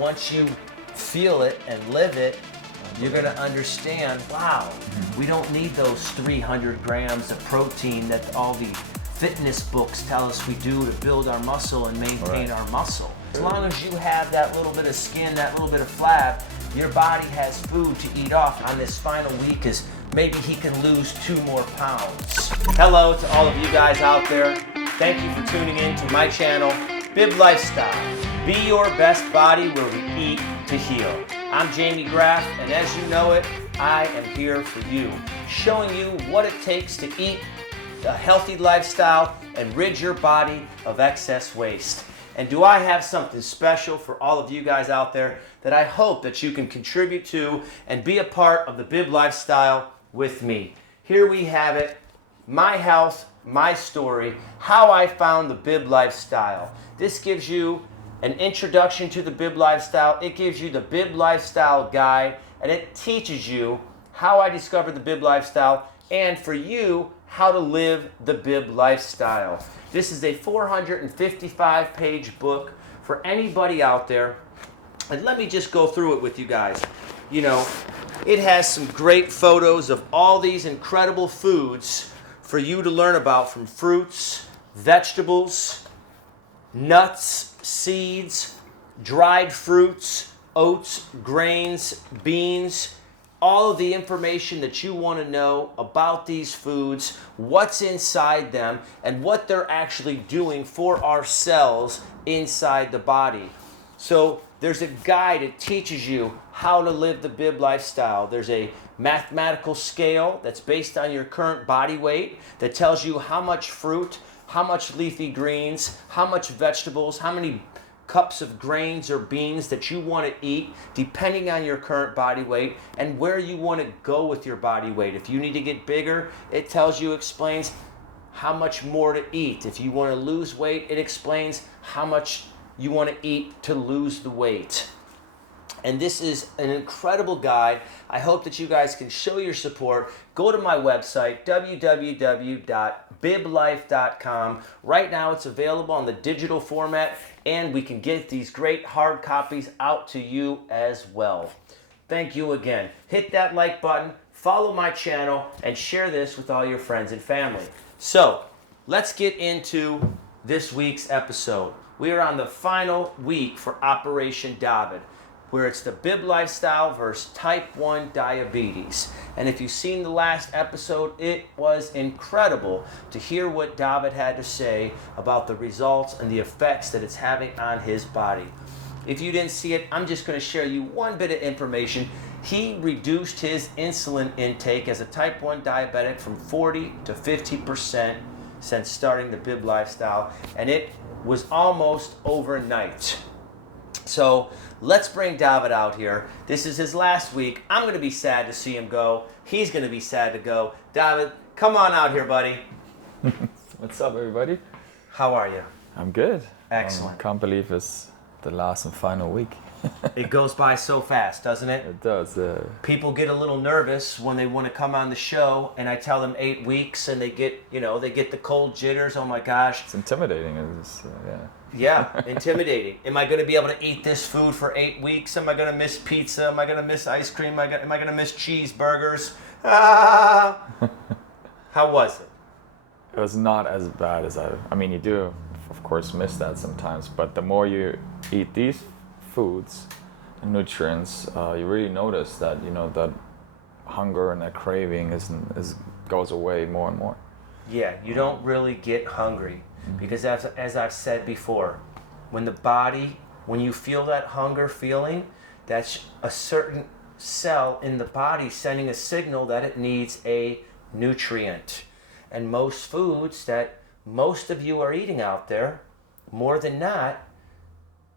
once you feel it and live it, you're gonna understand, wow, we don't need those 300 grams of protein that all the fitness books tell us we do to build our muscle and maintain our muscle. As long as you have that little bit of skin, that little bit of flab, your body has food to eat off on this final week, as maybe he can lose 2 more pounds. Hello to all of you guys out there. Thank you for tuning in to my channel, BYBB Lifestyle. Be your best body where we eat to heal. I'm Jamie Graff, and as you know it, I am here for you, showing you what it takes to eat a healthy lifestyle and rid your body of excess waste. And do I have something special for all of you guys out there that I hope that you can contribute to and be a part of the BYBB Lifestyle with me. Here we have it, my health, my story, how I found the BYBB Lifestyle. This gives you an introduction to the BYBB Lifestyle. It gives you the BYBB Lifestyle guide, and it teaches you how I discovered the BYBB Lifestyle, and for you, how to live the BYBB Lifestyle. This is a 455-page book for anybody out there. And let me just go through it with you guys. You know, it has some great photos of all these incredible foods for you to learn about, from fruits, vegetables, nuts, seeds, dried fruits, oats, grains, beans, all of the information that you want to know about these foods, what's inside them, and what they're actually doing for our cells inside the body. So there's a guide that teaches you how to live the BYBB Lifestyle. There's a mathematical scale that's based on your current body weight that tells you how much fruit, how much leafy greens, how much vegetables, how many cups of grains or beans that you want to eat depending on your current body weight and where you want to go with your body weight. If you need to get bigger, it tells you, explains how much more to eat. If you want to lose weight, it explains how much you want to eat to lose the weight. And this is an incredible guide. I hope that you guys can show your support. Go to my website, www.bybblife.com. Right now it's available on the digital format, and we can get these great hard copies out to you as well. Thank you again. Hit that like button, follow my channel, and share this with all your friends and family. So, let's get into this week's episode. We are on the final week for Operation David, where it's the BYBB Lifestyle versus type 1 diabetes. And if you've seen the last episode, it was incredible to hear what David had to say about the results and the effects that it's having on his body. If you didn't see it, I'm just going to share you one bit of information. He reduced his insulin intake as a type 1 diabetic from 40 to 50% since starting the BYBB Lifestyle, and it was almost overnight. So let's bring David out here. This is his last week. I'm going to be sad to see him go. He's going to be sad to go. David, come on out here, buddy. What's up, everybody? How are you? I'm good. Excellent. Can't believe it's the last and final week. It goes by so fast, doesn't it? It does. People get a little nervous when they want to come on the show, and I tell them 8 weeks, and they get the cold jitters. Oh my gosh. It's intimidating. Yeah, intimidating. Am I going to be able to eat this food for 8 weeks? Am I going to miss pizza? Am I going to miss ice cream? Am I going to miss cheeseburgers? Ah! How was it? It was not as bad as I mean, you do, of course, miss that sometimes, but the more you eat these foods and nutrients, you really notice that, that hunger and that craving goes away more and more. Yeah, you don't really get hungry. Because as I've said before, when you feel that hunger feeling, that's a certain cell in the body sending a signal that it needs a nutrient. And most foods that most of you are eating out there, more than not,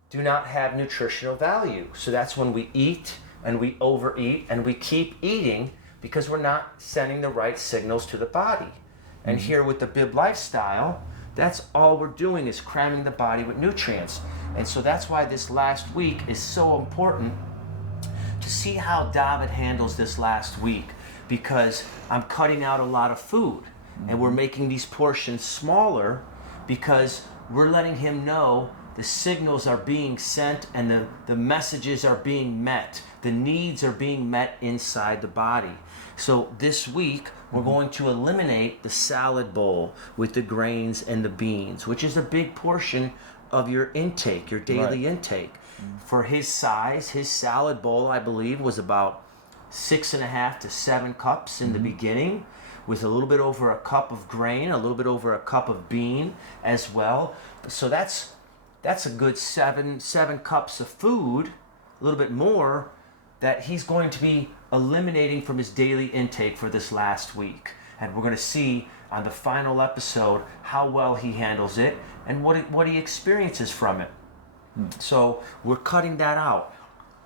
do not have nutritional value. So that's when we eat and we overeat and we keep eating because we're not sending the right signals to the body. And here with the BYBB Lifestyle, that's all we're doing is cramming the body with nutrients. And so that's why this last week is so important to see how David handles this last week, because I'm cutting out a lot of food and we're making these portions smaller because we're letting him know the signals are being sent and the messages are being met. The needs are being met inside the body. So this week, we're going to eliminate the salad bowl with the grains and the beans, which is a big portion of your intake, your daily intake. For his size, his salad bowl, I believe, was about 6.5 to 7 cups in the beginning, with a little bit over a cup of grain, a little bit over a cup of bean as well. So that's a good seven cups of food, a little bit more, that he's going to be eliminating from his daily intake for this last week. And we're going to see on the final episode how well he handles it and what he experiences from it. So we're cutting that out.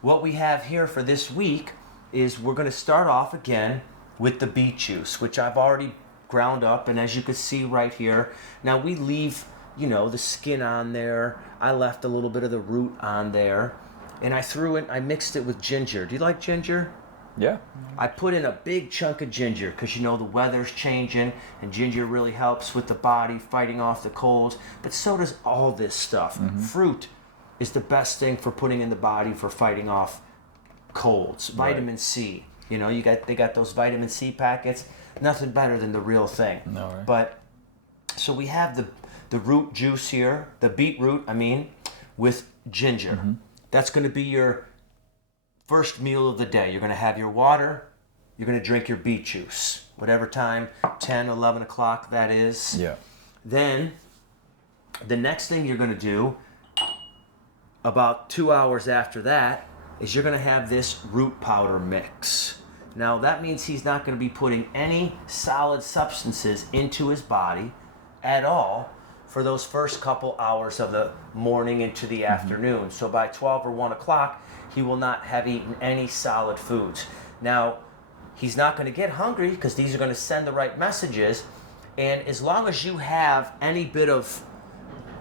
What we have here for this week is we're going to start off again with the beet juice, which I've already ground up, and as you can see right here, now we leave, the skin on there. I left a little bit of the root on there, and I mixed it with ginger. Do you like ginger? Yeah. I put in a big chunk of ginger because the weather's changing, and ginger really helps with the body fighting off the colds, but so does all this stuff. Fruit is the best thing for putting in the body for fighting off colds. Vitamin C. They got those vitamin C packets. Nothing better than the real thing. No, right? But so we have the root juice here, the beetroot, with ginger. That's going to be your first meal of the day. You're going to have your water. You're going to drink your beet juice, whatever time, 10, 11 o'clock that is. Yeah. Then the next thing you're going to do about 2 hours after that is you're going to have this root powder mix. Now that means he's not going to be putting any solid substances into his body at all for those first couple hours of the morning into the afternoon. So by 12 or 1 o'clock, he will not have eaten any solid foods. Now, he's not going to get hungry because these are going to send the right messages. And as long as you have any bit of,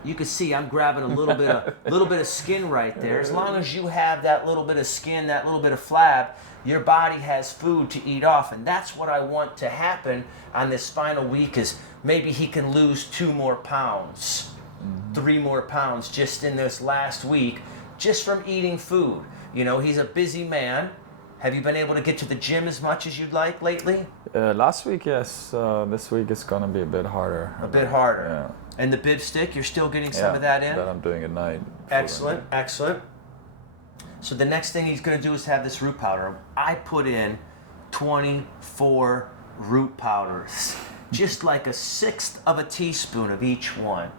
you can see I'm grabbing a little bit of skin right there. As long as you have that little bit of skin, that little bit of flab, your body has food to eat off. And that's what I want to happen on this final week, is maybe he can lose 2 more pounds, 3 more pounds just in this last week, just from eating food. He's a busy man. Have you been able to get to the gym as much as you'd like lately? Last week, yes. This week it's gonna be a bit harder. A bit harder. Yeah. And the bib stick, you're still getting some of that in? That I'm doing at night. Excellent, excellent. So the next thing he's going to do is have this root powder. I put in 24 root powders, just like 1/6 of a teaspoon of each one.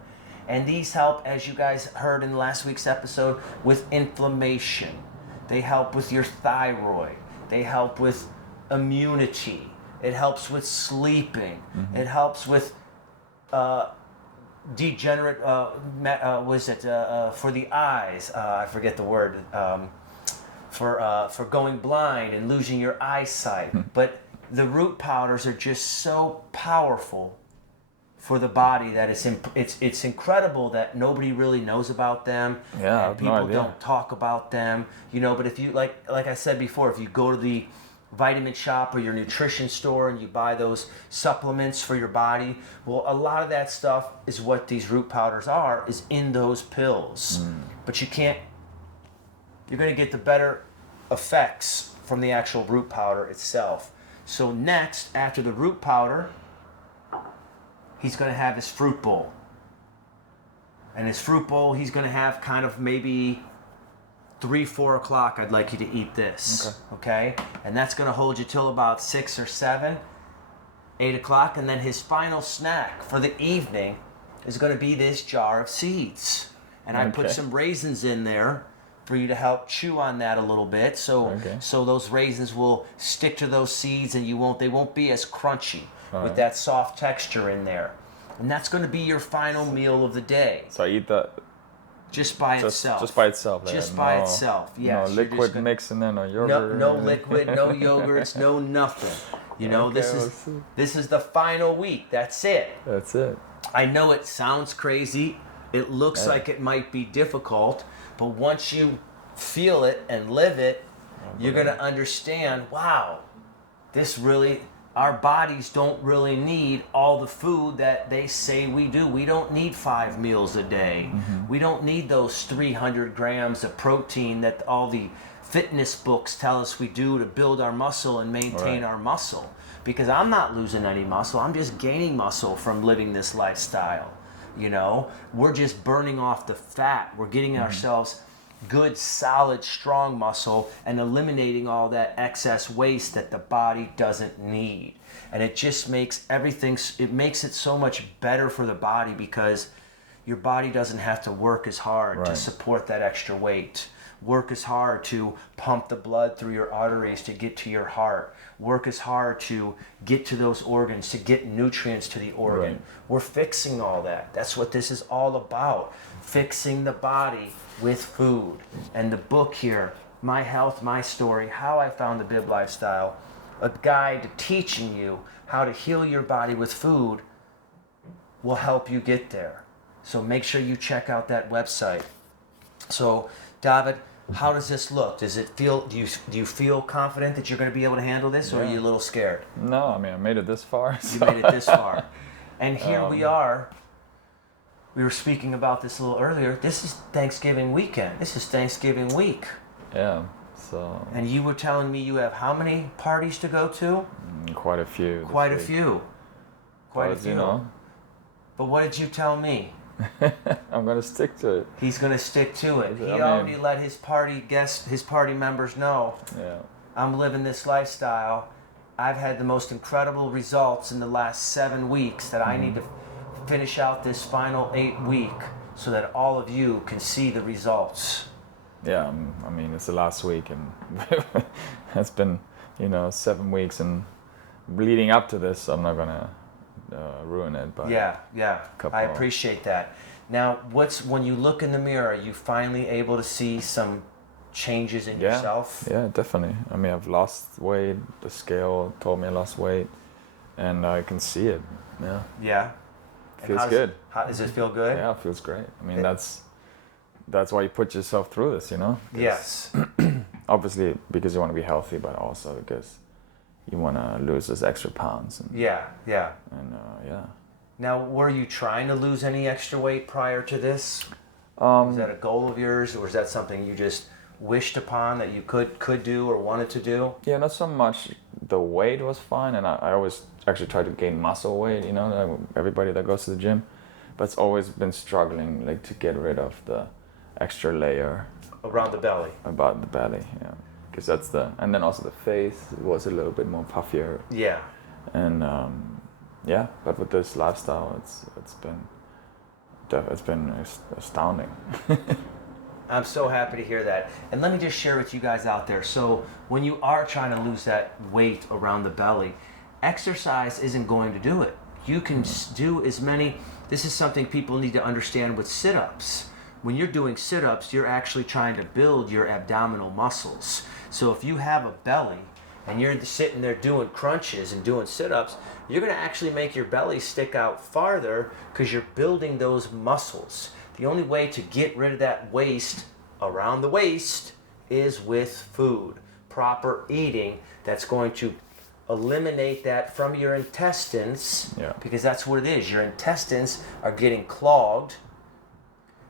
And these help, as you guys heard in last week's episode, with inflammation. They help with your thyroid. They help with immunity. It helps with sleeping. It helps with degenerate, for the eyes, I forget the word, for going blind and losing your eyesight. But the root powders are just so powerful for the body that it's incredible that nobody really knows about them. Yeah, and people don't talk about them. But if you like I said before, if you go to the vitamin shop or your nutrition store and you buy those supplements for your body, well, a lot of that stuff is what these root powders is in those pills. But you're going to get the better effects from the actual root powder itself. So next, after the root powder, he's going to have his fruit bowl. And his fruit bowl, he's going to have kind of maybe 3, 4 o'clock, I'd like you to eat this. Okay? And that's going to hold you till about 6 or 7, 8 o'clock. And then his final snack for the evening is going to be this jar of seeds. And I put some raisins in there for you to help chew on that a little bit. So those raisins will stick to those seeds and they won't be as crunchy with that soft texture in there. And that's going to be your final meal of the day. So I eat that just by itself. Just by itself. Just by itself. Yes. No liquid mix in there, no yogurt. No liquid, no yogurts, no nothing. This is the final week. That's it. That's it. I know it sounds crazy. It looks like it might be difficult, but once you feel it and live it, you're going to understand, wow, this really, Our bodies don't really need all the food that they say we do. We don't need 5 meals a day. We don't need those 300 grams of protein that all the fitness books tell us we do to build our muscle and maintain our muscle. Because I'm not losing any muscle. I'm just gaining muscle from living this lifestyle. You know, we're just burning off the fat. We're getting ourselves good, solid, strong muscle and eliminating all that excess waste that the body doesn't need. And it just makes everything, it makes it so much better for the body because your body doesn't have to work as hard to support that extra weight. Work as hard to pump the blood through your arteries to get to your heart. Work as hard to get to those organs, to get nutrients to the organ. We're fixing all that. That's what this is all about. Fixing the body with food. And the book here, My Health, My Story, How I Found the BYBB Lifestyle, a guide to teaching you how to heal your body with food, will help you get there. So make sure you check out that website. So, David, how does this look? Does it feel? Do you feel confident that you're going to be able to handle this, or are you a little scared? No, I mean I made it this far. You made it this far, and here we are. We were speaking about this a little earlier. This is Thanksgiving weekend. This is Thanksgiving week. Yeah. So. And you were telling me you have how many parties to go to? Quite a few. Quite a few. Quite a few. You know. But what did you tell me? I'm gonna stick to it. He's gonna stick to it. He already let his party members know. Yeah. I'm living this lifestyle. I've had the most incredible results in the last 7 weeks that I need to finish out this final 8 week so that all of you can see the results. Yeah, I mean it's the last week and it's been 7 weeks and leading up to this. I'm not gonna ruin it, but I appreciate that. Now, when you look in the mirror, are you finally able to see some changes in yourself? Yeah, definitely. I mean, I've lost weight. The scale told me I lost weight, and I can see it. Yeah. Yeah. Feels good. Does it feel good? Yeah, it feels great. I mean, that's why you put yourself through this, you know? Yes. Obviously, because you want to be healthy, but also because you want to lose those extra pounds. And, And Now, were you trying to lose any extra weight prior to this? Was that a goal of yours, or was that something you just wished upon that you could do or wanted to do? Yeah, not so much. The weight was fine, and I always actually try to gain muscle weight. You know, like everybody that goes to the gym, but it's always been struggling, like to get rid of the extra layer around the belly. About the belly, yeah. Because and then also the face was a little bit more puffier. Yeah. And but with this lifestyle, it's been astounding. I'm so happy to hear that. And let me just share with you guys out there. So when you are trying to lose that weight around the belly, exercise isn't going to do it. You can do as many. This is something people need to understand with sit-ups. When you're doing sit-ups, you're actually trying to build your abdominal muscles. So if you have a belly and you're sitting there doing crunches and doing sit-ups, you're going to actually make your belly stick out farther because you're building those muscles. The only way to get rid of that waste around the waist is with food. Proper eating that's going to eliminate that from your intestines, because that's what it is. Your intestines are getting clogged,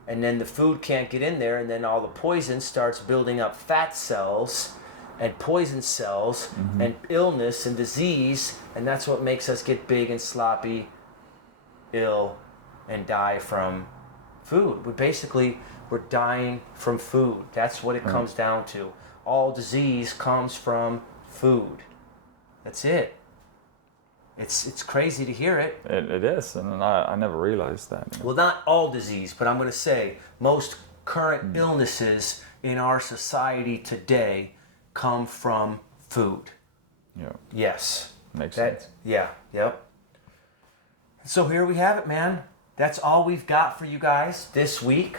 and then the food can't get in there, and then all the poison starts building up fat cells and poison cells and illness and disease, and that's what makes us get big and sloppy, ill, and die from food. We're dying from food. That's what it comes down to. All disease comes from food. That's it. It's crazy to hear it. It is, and I never realized that. Well, not all disease, but I'm going to say most current illnesses in our society today come from food. Yeah. Yes. Makes sense. Yeah. Yep. So here we have it, man. That's all we've got for you guys this week.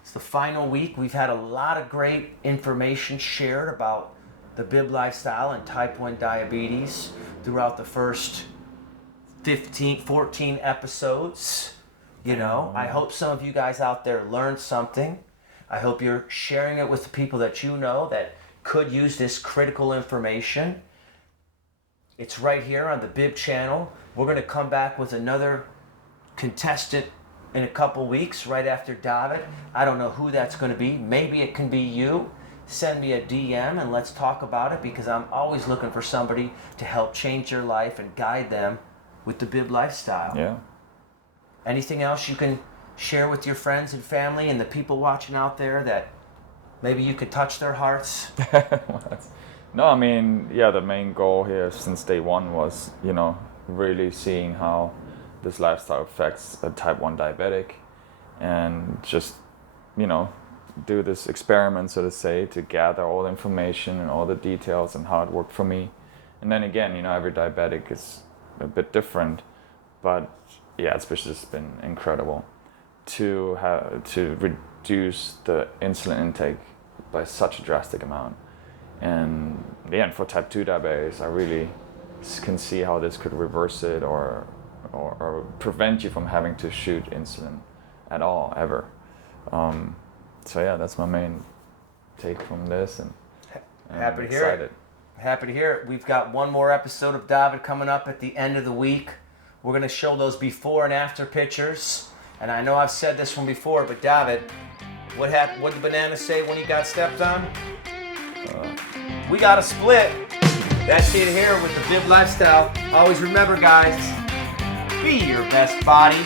It's the final week. We've had a lot of great information shared about the BYBB lifestyle and type 1 diabetes throughout the first 14 episodes. I hope some of you guys out there learned something. I hope you're sharing it with the people that you know that could use this critical information. It's right here on the Bib channel. We're going to come back with another contestant in a couple weeks, right after David. I don't know who that's going to be. Maybe it can be you. Send me a DM and let's talk about it, because I'm always looking for somebody to help change your life and guide them with the Bib lifestyle. Yeah. Anything else you can share with your friends and family and the people watching out there that maybe you could touch their hearts? No, I mean, yeah, the main goal here since day one was, you know, really seeing how this lifestyle affects a type 1 diabetic, and just, you know, do this experiment, so to say, to gather all the information and all the details and how it worked for me. And then again, you know, every diabetic is a bit different, but yeah, it's just been incredible to reduce the insulin intake by such a drastic amount. And yeah, and for type 2 diabetes, I really can see how this could reverse it or prevent you from having to shoot insulin at all, ever. So yeah, that's my main take from this, and happy to hear it. Happy to hear it. We've got one more episode of David coming up at the end of the week. We're going to show those before and after pictures. And I know I've said this one before, but David, what did Banana say when he got stepped on? We got a split. That's it here with the Bib lifestyle. Always remember, guys, be your best body.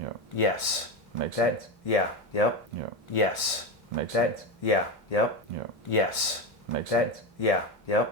Yeah. Yes. Makes sense. Yeah. Yep. Yeah. Yes. Makes sense. Yeah. Yep. Yeah. Yes. Makes sense. Yeah. Yep.